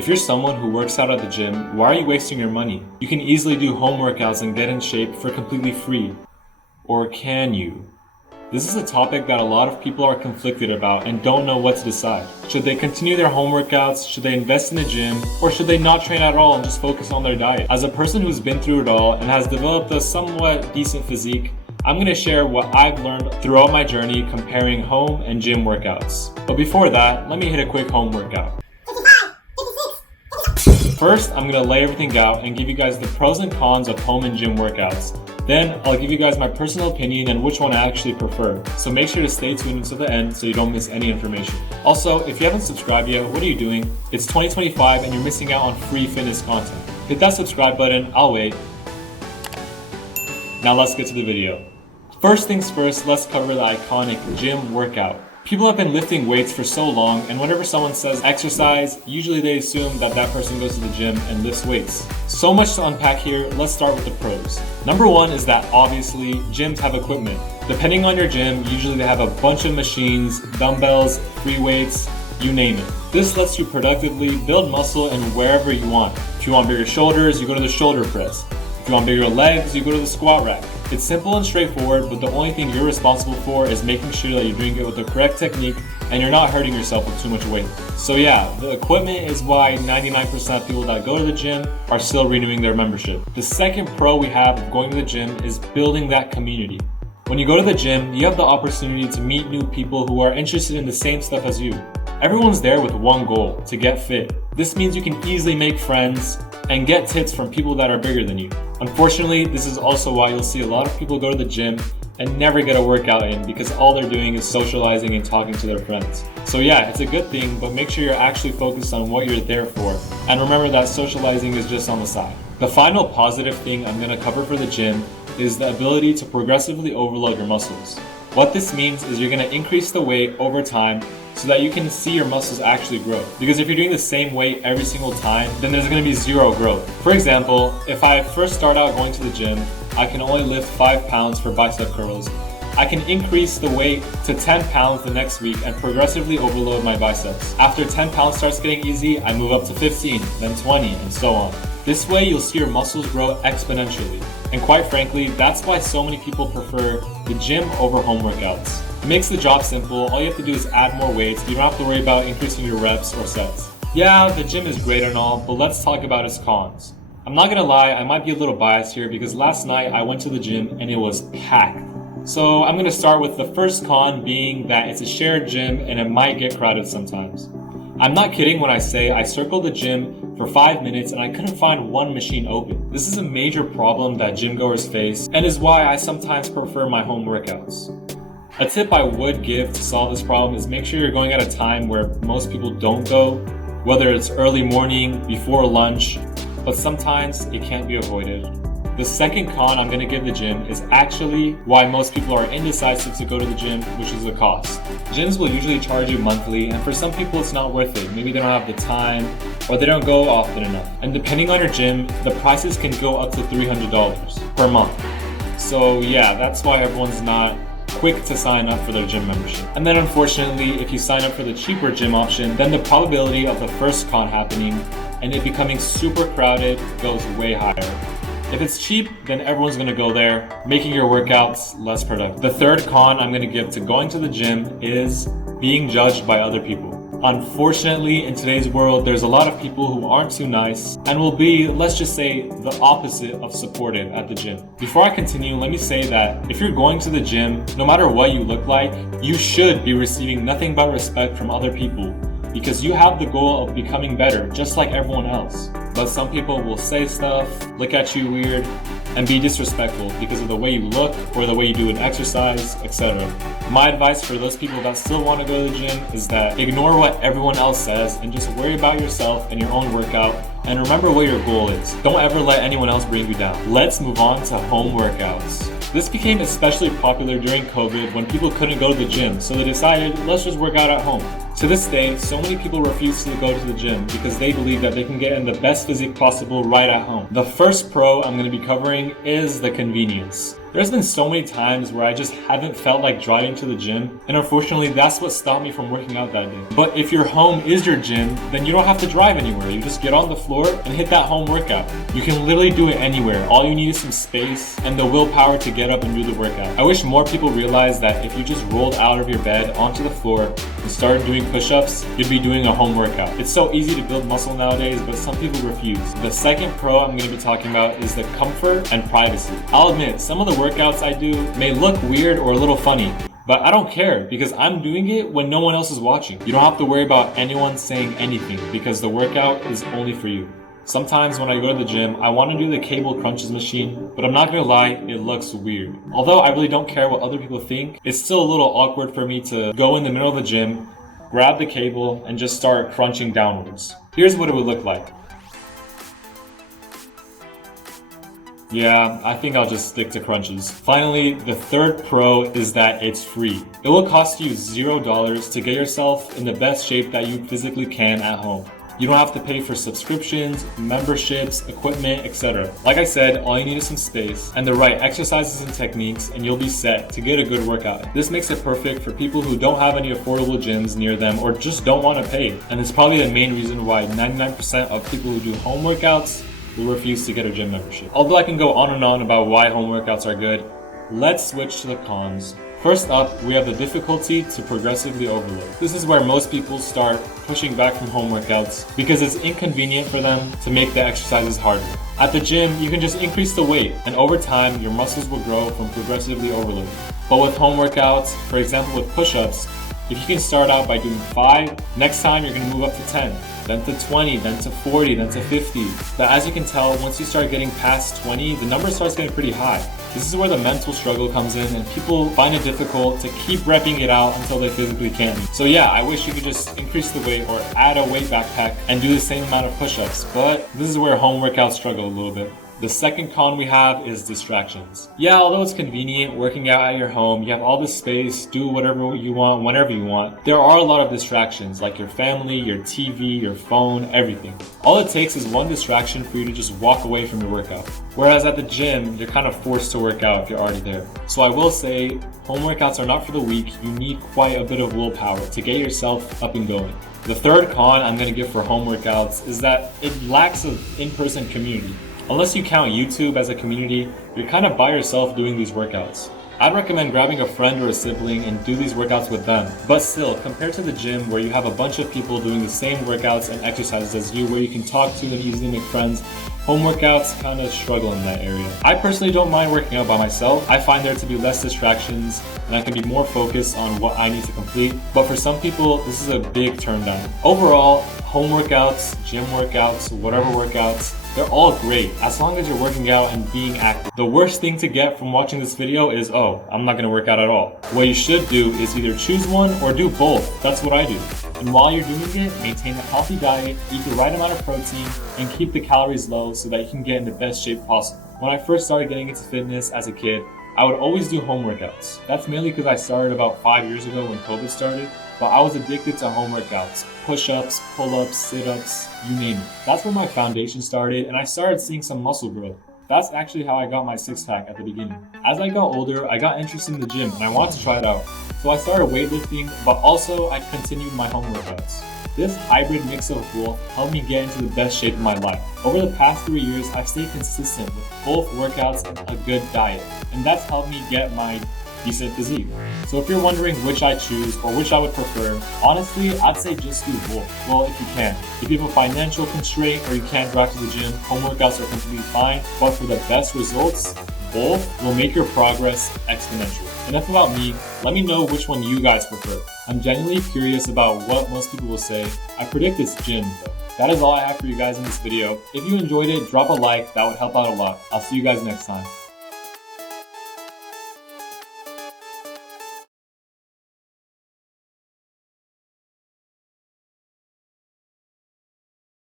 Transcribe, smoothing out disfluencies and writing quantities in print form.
If you're someone who works out at the gym, why are you wasting your money? You can easily do home workouts and get in shape for completely free. Or can you? This is a topic that a lot of people are conflicted about and don't know what to decide. Should they continue their home workouts? Should they invest in a gym? Or should they not train at all and just focus on their diet? As a person who's been through it all and has developed a somewhat decent physique, I'm going to share what I've learned throughout my journey comparing home and gym workouts. But before that, let me hit a quick home workout. 55, 56. First, I'm going to lay everything out and give you guys the pros and cons of home and gym workouts. Then, I'll give you guys my personal opinion and which one I actually prefer. So make sure to stay tuned until the end so you don't miss any information. Also, if you haven't subscribed yet, what are you doing? It's 2025 and you're missing out on free fitness content. Hit that subscribe button, I'll wait. Now let's get to the video. First things first, let's cover the iconic gym workout. People have been lifting weights for so long, and whenever someone says exercise, usually they assume that that person goes to the gym and lifts weights. So much to unpack here, let's start with the pros. Number one is that obviously gyms have equipment. Depending on your gym, usually they have a bunch of machines, dumbbells, free weights, you name it. This lets you productively build muscle in wherever you want. If you want bigger shoulders, you go to the shoulder press. If you want bigger legs, you go to the squat rack. It's simple and straightforward, but the only thing you're responsible for is making sure that you're doing it with the correct technique and you're not hurting yourself with too much weight. So yeah, the equipment is why 99% of people that go to the gym are still renewing their membership. The second pro we have of going to the gym is building that community. When you go to the gym, you have the opportunity to meet new people who are interested in the same stuff as you. Everyone's there with one goal, to get fit. This means you can easily make friends and get tips from people that are bigger than you. Unfortunately, this is also why you'll see a lot of people go to the gym and never get a workout in because all they're doing is socializing and talking to their friends. So yeah, it's a good thing, but make sure you're actually focused on what you're there for. And remember that socializing is just on the side. The final positive thing I'm gonna cover for the gym is the ability to progressively overload your muscles. What this means is you're gonna increase the weight over time so that you can see your muscles actually grow. Because if you're doing the same weight every single time, then there's gonna be zero growth. For example, if I first start out going to the gym, I can only lift 5 pounds for bicep curls. I can increase the weight to 10 pounds the next week and progressively overload my biceps. After 10 pounds starts getting easy, I move up to 15, then 20, and so on. This way, you'll see your muscles grow exponentially. And quite frankly, that's why so many people prefer the gym over home workouts. It makes the job simple. All you have to do is add more weights. You don't have to worry about increasing your reps or sets. Yeah, the gym is great and all, but let's talk about its cons. I'm not gonna lie, I might be a little biased here because last night I went to the gym and it was packed. So I'm gonna start with the first con being that it's a shared gym and it might get crowded sometimes. I'm not kidding when I say I circled the gym for 5 minutes and I couldn't find one machine open. This is a major problem that gym goers face and is why I sometimes prefer my home workouts. A tip I would give to solve this problem is make sure you're going at a time where most people don't go, whether it's early morning, before lunch, but sometimes it can't be avoided. The second con I'm going to give the gym is actually why most people are indecisive to go to the gym, which is the cost. Gyms will usually charge you monthly, and for some people it's not worth it. Maybe they don't have the time, or they don't go often enough. And depending on your gym, the prices can go up to $300 per month. So yeah, that's why everyone's not quick to sign up for their gym membership. And then unfortunately, if you sign up for the cheaper gym option, then the probability of the first con happening and it becoming super crowded goes way higher. If it's cheap, then everyone's gonna go there, making your workouts less productive. The third con I'm gonna give to going to the gym is being judged by other people. Unfortunately, in today's world, there's a lot of people who aren't too nice and will be, let's just say, the opposite of supportive at the gym. Before I continue, let me say that if you're going to the gym, no matter what you look like, you should be receiving nothing but respect from other people because you have the goal of becoming better, just like everyone else. But some people will say stuff, look at you weird, and be disrespectful because of the way you look or the way you do an exercise, etc. My advice for those people that still want to go to the gym is that ignore what everyone else says and just worry about yourself and your own workout and remember what your goal is. Don't ever let anyone else bring you down. Let's move on to home workouts. This became especially popular during COVID when people couldn't go to the gym, so they decided, let's just work out at home. To this day, so many people refuse to go to the gym because they believe that they can get in the best physique possible right at home. The first pro I'm going to be covering is the convenience. There's been so many times where I just haven't felt like driving to the gym, and unfortunately that's what stopped me from working out that day. But if your home is your gym, then you don't have to drive anywhere. You just get on the floor and hit that home workout. You can literally do it anywhere. All you need is some space and the willpower to get up and do the workout. I wish more people realized that if you just rolled out of your bed onto the floor and started doing push-ups, you'd be doing a home workout. It's so easy to build muscle nowadays, but some people refuse. The second pro I'm going to be talking about is the comfort and privacy. I'll admit, some of the workouts I do may look weird or a little funny, but I don't care because I'm doing it when no one else is watching. You don't have to worry about anyone saying anything because the workout is only for you. Sometimes when I go to the gym, I want to do the cable crunches machine, but I'm not gonna lie, it looks weird. Although I really don't care what other people think, it's still a little awkward for me to go in the middle of the gym, grab the cable, and just start crunching downwards. Here's what it would look like. Yeah, I think I'll just stick to crunches. Finally, the third pro is that it's free. It will cost you $0 to get yourself in the best shape that you physically can at home. You don't have to pay for subscriptions, memberships, equipment, etc. Like I said, all you need is some space and the right exercises and techniques, and you'll be set to get a good workout. This makes it perfect for people who don't have any affordable gyms near them or just don't want to pay. And it's probably the main reason why 99% of people who do home workouts will refuse to get a gym membership. Although I can go on and on about why home workouts are good, let's switch to the cons. First up, we have the difficulty to progressively overload. This is where most people start pushing back from home workouts because it's inconvenient for them to make the exercises harder. At the gym, you can just increase the weight, and over time, your muscles will grow from progressively overloading. But with home workouts, for example with push-ups, if you can start out by doing 5, next time you're going to move up to 10, then to 20, then to 40, then to 50. But as you can tell, once you start getting past 20, the number starts getting pretty high. This is where the mental struggle comes in, and people find it difficult to keep repping it out until they physically can. So yeah, I wish you could just increase the weight or add a weight backpack and do the same amount of push-ups, but this is where home workouts struggle a little bit. The second con we have is distractions. Yeah, although it's convenient working out at your home, you have all this space, do whatever you want, whenever you want, there are a lot of distractions like your family, your TV, your phone, everything. All it takes is one distraction for you to just walk away from your workout. Whereas at the gym, you're kind of forced to work out if you're already there. So I will say, home workouts are not for the weak. You need quite a bit of willpower to get yourself up and going. The third con I'm going to give for home workouts is that it lacks an in-person community. Unless you count YouTube as a community, you're kind of by yourself doing these workouts. I'd recommend grabbing a friend or a sibling and do these workouts with them. But still, compared to the gym where you have a bunch of people doing the same workouts and exercises as you, where you can talk to and easily make friends, home workouts kind of struggle in that area. I personally don't mind working out by myself. I find there to be less distractions and I can be more focused on what I need to complete. But for some people, this is a big turn down. Overall, home workouts, gym workouts, whatever workouts, they're all great as long as you're working out and being active. The worst thing to get from watching this video is, oh, I'm not gonna work out at all. What you should do is either choose one or do both. That's what I do. And while you're doing it, maintain a healthy diet, eat the right amount of protein, and keep the calories low so that you can get in the best shape possible. When I first started getting into fitness as a kid, I would always do home workouts. That's mainly because I started about 5 years ago when COVID started, but I was addicted to home workouts, push-ups, pull-ups, sit-ups, you name it. That's where my foundation started, and I started seeing some muscle growth. That's actually how I got my six-pack at the beginning. As I got older, I got interested in the gym and I wanted to try it out. So I started weightlifting, but also I continued my home workouts. This hybrid mix of both helped me get into the best shape of my life. Over the past 3 years, I've stayed consistent with both workouts and a good diet, and that's helped me get my decent physique. So if you're wondering which I choose or which I would prefer, honestly, I'd say just do both. Well, if you can. If you have a financial constraint or you can't drive to the gym, home workouts are completely fine, but for the best results, both will make your progress exponential. Enough about me, let me know which one you guys prefer. I'm genuinely curious about what most people will say. I predict it's gym though. That is all I have for you guys in this video. If you enjoyed it, drop a like, that would help out a lot. I'll see you guys next time.